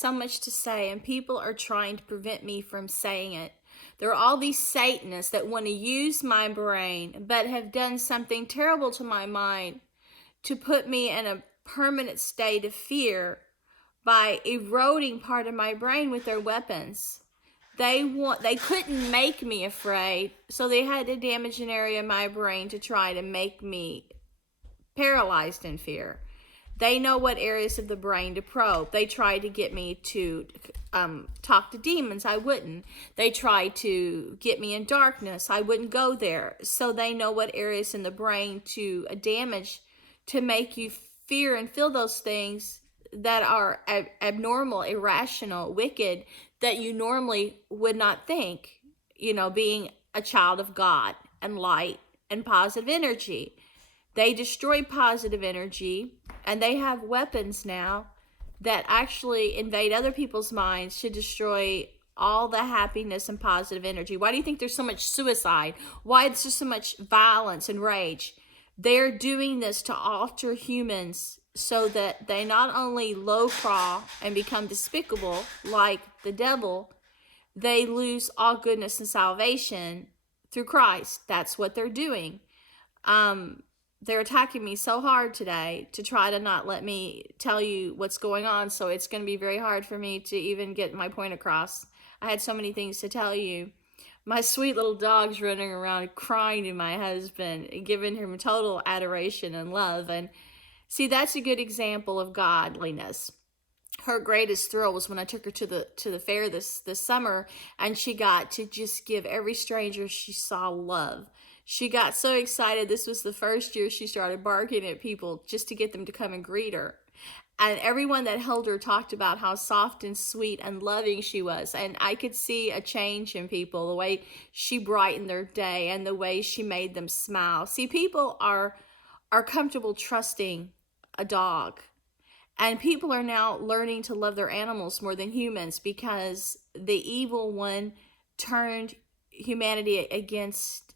so much to say, and people are trying to prevent me from saying it. There are all these Satanists that want to use my brain, but have done something terrible to my mind to put me in a permanent state of fear by eroding part of my brain with their weapons. They couldn't make me afraid, so they had to damage an area of my brain to try to make me paralyzed in fear. They know what areas of the brain to probe. They tried to get me to talk to demons. I wouldn't. They tried to get me in darkness. I wouldn't go there. So they know what areas in the brain to damage to make you fear and feel those things that are abnormal, irrational, wicked, that you normally would not think, being a child of God and light and positive energy. They destroy positive energy, and they have weapons now that actually invade other people's minds to destroy all the happiness and positive energy. Why do you think there's so much suicide? Why is there so much violence and rage? They're doing this to alter humans so that they not only low crawl and become despicable like the devil, they lose all goodness and salvation through Christ. That's what they're doing. They're attacking me so hard today to try to not let me tell you what's going on, so it's going to be very hard for me to even get my point across. I had so many things to tell you. My sweet little dog's running around crying to my husband, giving him total adoration and love. And see, that's a good example of godliness. Her greatest thrill was when I took her to the fair this summer, and she got to just give every stranger she saw love. She got so excited. This was the first year she started barking at people just to get them to come and greet her. And everyone that held her talked about how soft and sweet and loving she was. And I could see a change in people, the way she brightened their day and the way she made them smile. See, people are comfortable trusting a dog. And people are now learning to love their animals more than humans because the evil one turned humanity against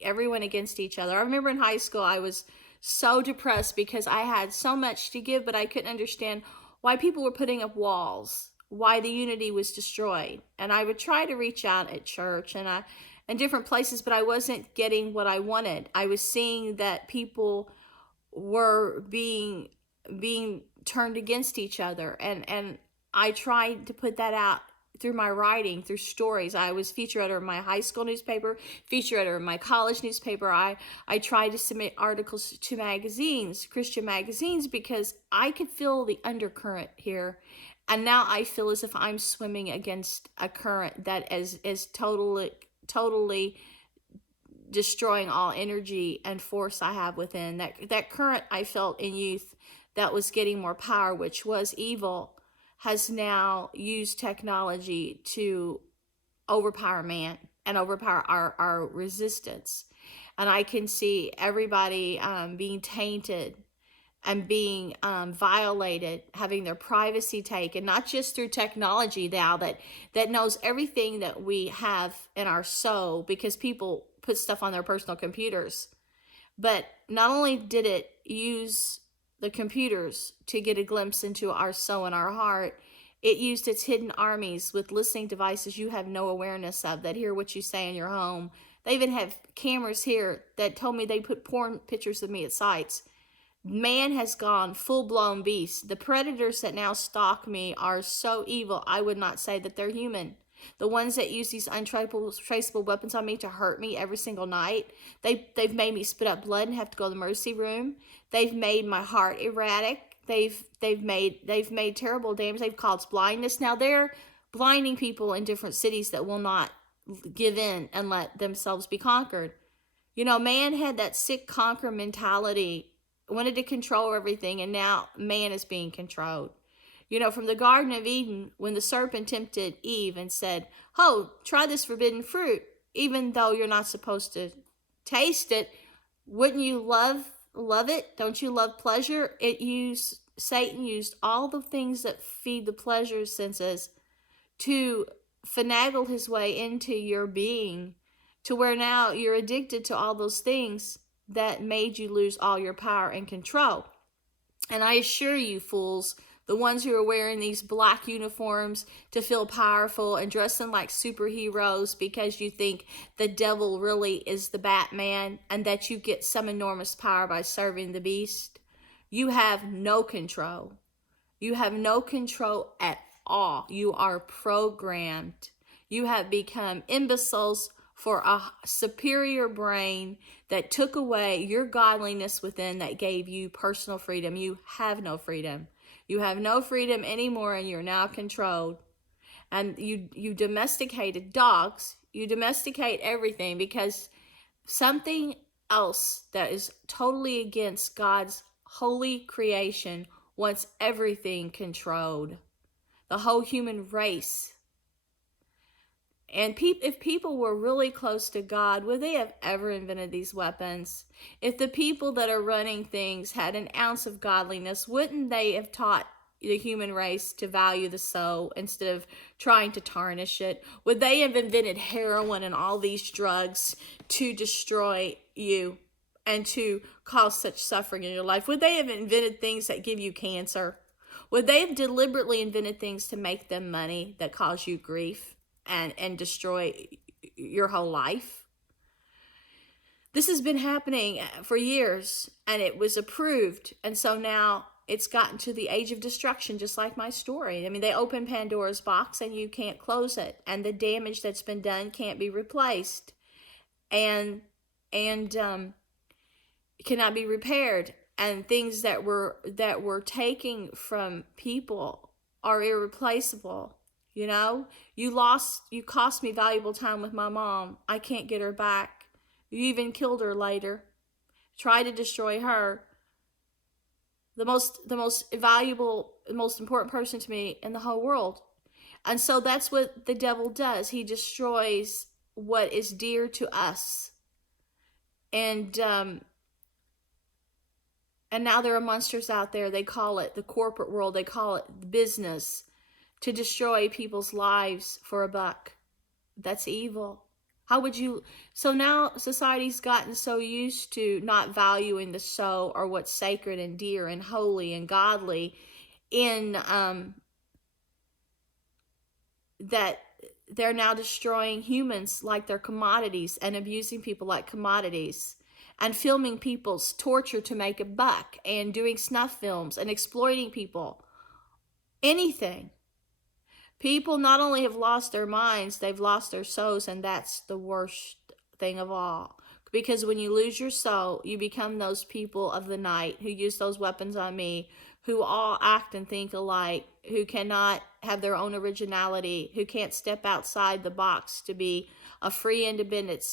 everyone against each other. I remember in high school I was so depressed because I had so much to give, but I couldn't understand why people were putting up walls, why the unity was destroyed. And I would try to reach out at church and different places, but I wasn't getting what I wanted. I was seeing that people were being turned against each other, and I tried to put that out through my writing, through stories. I was feature editor of my high school newspaper, feature editor of my college newspaper. I tried to submit articles to magazines, Christian magazines, because I could feel the undercurrent here. And now I feel as if I'm swimming against a current that is totally destroying all energy and force I have within. That current I felt in youth that was getting more power, which was evil, has now used technology to overpower man and overpower our resistance. And I can see everybody being tainted and being violated, having their privacy taken, not just through technology now that knows everything that we have in our soul, because people put stuff on their personal computers. But not only did it use the computers to get a glimpse into our soul and our heart, it used its hidden armies with listening devices you have no awareness of that hear what you say in your home. They even have cameras here that told me they put porn pictures of me at sites. Man has gone full-blown beast. The predators that now stalk me are so evil, I would not say that they're human. The ones that use these untraceable weapons on me to hurt me every single night, they've made me spit up blood and have to go to the emergency room. They've made my heart erratic. They've made terrible damage. They've caused blindness. Now they're blinding people in different cities that will not give in and let themselves be conquered. Man had that sick conquer mentality, wanted to control everything, and now man is being controlled. From the Garden of Eden, when the serpent tempted Eve and said, "Oh, try this forbidden fruit," even though you're not supposed to taste it, wouldn't you love it? Don't you love pleasure? Satan used all the things that feed the pleasure senses to finagle his way into your being, to where now you're addicted to all those things that made you lose all your power and control. And I assure you, fools, The ones who are wearing these black uniforms to feel powerful and dressing like superheroes because you think the devil really is the Batman and that you get some enormous power by serving the beast. You have no control. You have no control at all. You are programmed. You have become imbeciles for a superior brain that took away your godliness within, that gave you personal freedom. You have no freedom. You have no freedom anymore, and you're now controlled. And you domesticated dogs. You domesticate everything because something else that is totally against God's holy creation wants everything controlled. The whole human race. And if people were really close to God, would they have ever invented these weapons? If the people that are running things had an ounce of godliness, wouldn't they have taught the human race to value the soul instead of trying to tarnish it? Would they have invented heroin and all these drugs to destroy you and to cause such suffering in your life? Would they have invented things that give you cancer? Would they have deliberately invented things to make them money that cause you grief and destroy your whole life? This has been happening for years, and it was approved. And so now it's gotten to the age of destruction, just like my story. I mean, they open Pandora's box and you can't close it. And the damage that's been done can't be replaced. And cannot be repaired. And things that we're taking from people are irreplaceable. You know, you cost me valuable time with my mom. I can't get her back. You even killed her later. Try to destroy her. The most valuable, the most important person to me in the whole world. And so that's what the devil does. He destroys what is dear to us. And now there are monsters out there. They call it the corporate world. They call it business, to destroy people's lives for a buck. That's evil. How would you? So now society's gotten so used to not valuing the soul or what's sacred and dear and holy and godly, in that they're now destroying humans like they're commodities and abusing people like commodities, and filming people's torture to make a buck, and doing snuff films and exploiting people. Anything. People not only have lost their minds, they've lost their souls, and that's the worst thing of all. Because when you lose your soul, you become those people of the night who use those weapons on me, who all act and think alike, who cannot have their own originality, who can't step outside the box to be a free, independent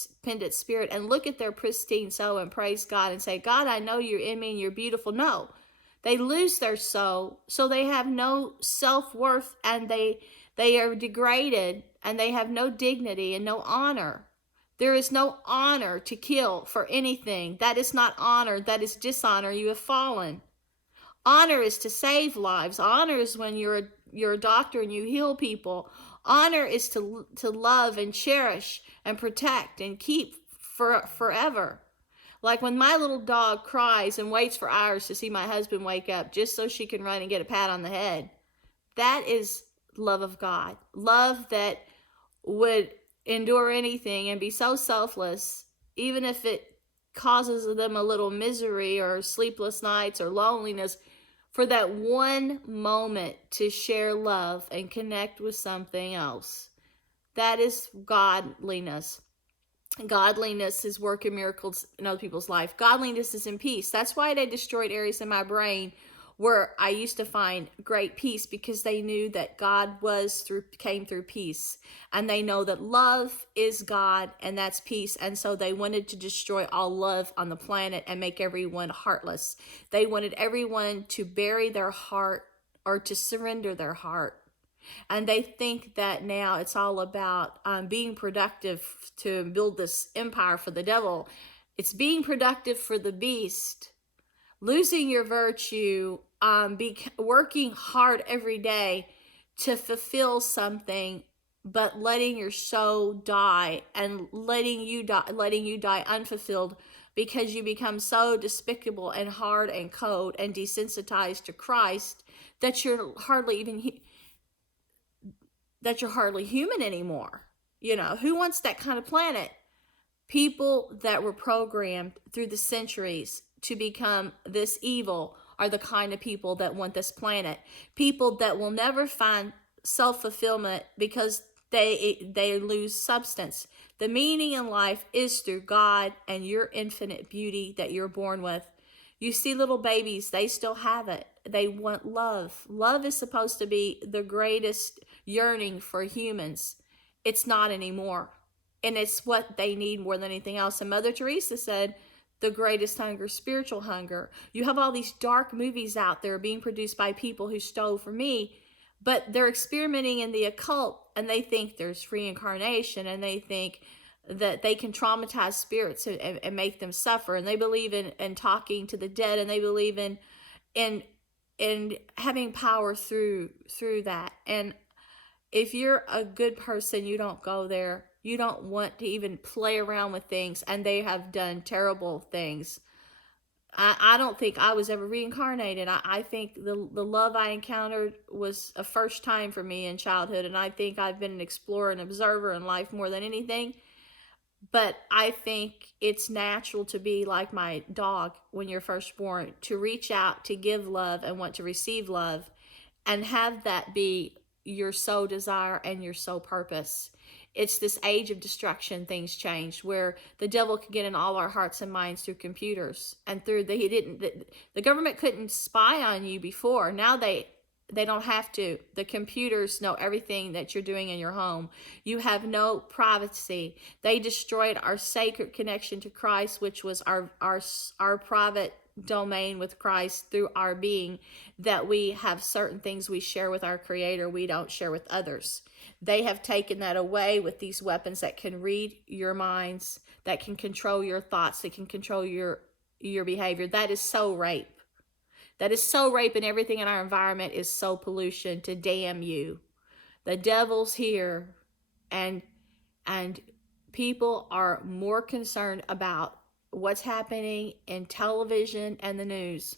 spirit and look at their pristine soul and praise God and say, God, I know you're in me and you're beautiful. No, they lose their soul, so they have no self-worth, and they are degraded, and they have no dignity and no honor. There is no honor to kill for anything. That is not honor. That is dishonor. You have fallen. Honor is to save lives. Honor is when you're a doctor and you heal people. Honor is to love and cherish and protect and keep forever. Like when my little dog cries and waits for hours to see my husband wake up just so she can run and get a pat on the head. That is love of God. Love that would endure anything and be so selfless, even if it causes them a little misery or sleepless nights or loneliness, for that one moment to share love and connect with something else. That is godliness. Godliness is working miracles in other people's life. Godliness is in peace. That's why they destroyed areas in my brain where I used to find great peace, because they knew that God came through peace. And they know that love is God, and that's peace. And so they wanted to destroy all love on the planet and make everyone heartless. They wanted everyone to bury their heart or to surrender their heart. And they think that now it's all about being productive to build this empire for the devil. It's being productive for the beast. Losing your virtue, working hard every day to fulfill something, but letting your soul die and letting you die unfulfilled, because you become so despicable and hard and cold and desensitized to Christ that you're hardly even that you're hardly human anymore. You know, who wants that kind of planet? People that were programmed through the centuries to become this evil are the kind of people that want this planet. People that will never find self-fulfillment because they lose substance. The meaning in life is through God and your infinite beauty that you're born with. You see little babies, they still have it. They want love. Love is supposed to be the greatest yearning for humans. It's not anymore. And it's what they need more than anything else. And Mother Teresa said, the greatest hunger, spiritual hunger. You have all these dark movies out there being produced by people who stole from me, but they're experimenting in the occult, and they think there's reincarnation, and they think that they can traumatize spirits and make them suffer, and they believe in talking to the dead, and they believe in in having power through that. And if you're a good person, you don't go there. You don't want to even play around with things, and they have done terrible things. I don't think I was ever reincarnated. I think the love I encountered was a first time for me in childhood, and I think I've been an explorer and observer in life more than anything. But I think it's natural to be like my dog when you're first born, to reach out, to give love, and want to receive love, and have that be your sole desire and your sole purpose. It's this age of destruction, things changed, where the devil could get in all our hearts and minds through computers, and through the government couldn't spy on you before. Now they don't have to. The computers know everything that you're doing in your home. You have no privacy. They destroyed our sacred connection to Christ, which was our private domain with Christ through our being, that we have certain things we share with our Creator we don't share with others. They have taken that away with these weapons that can read your minds, that can control your thoughts, that can control your behavior. That is so rape. That is so rape, and everything in our environment is so pollution to damn you. The devil's here, and people are more concerned about what's happening in television and the news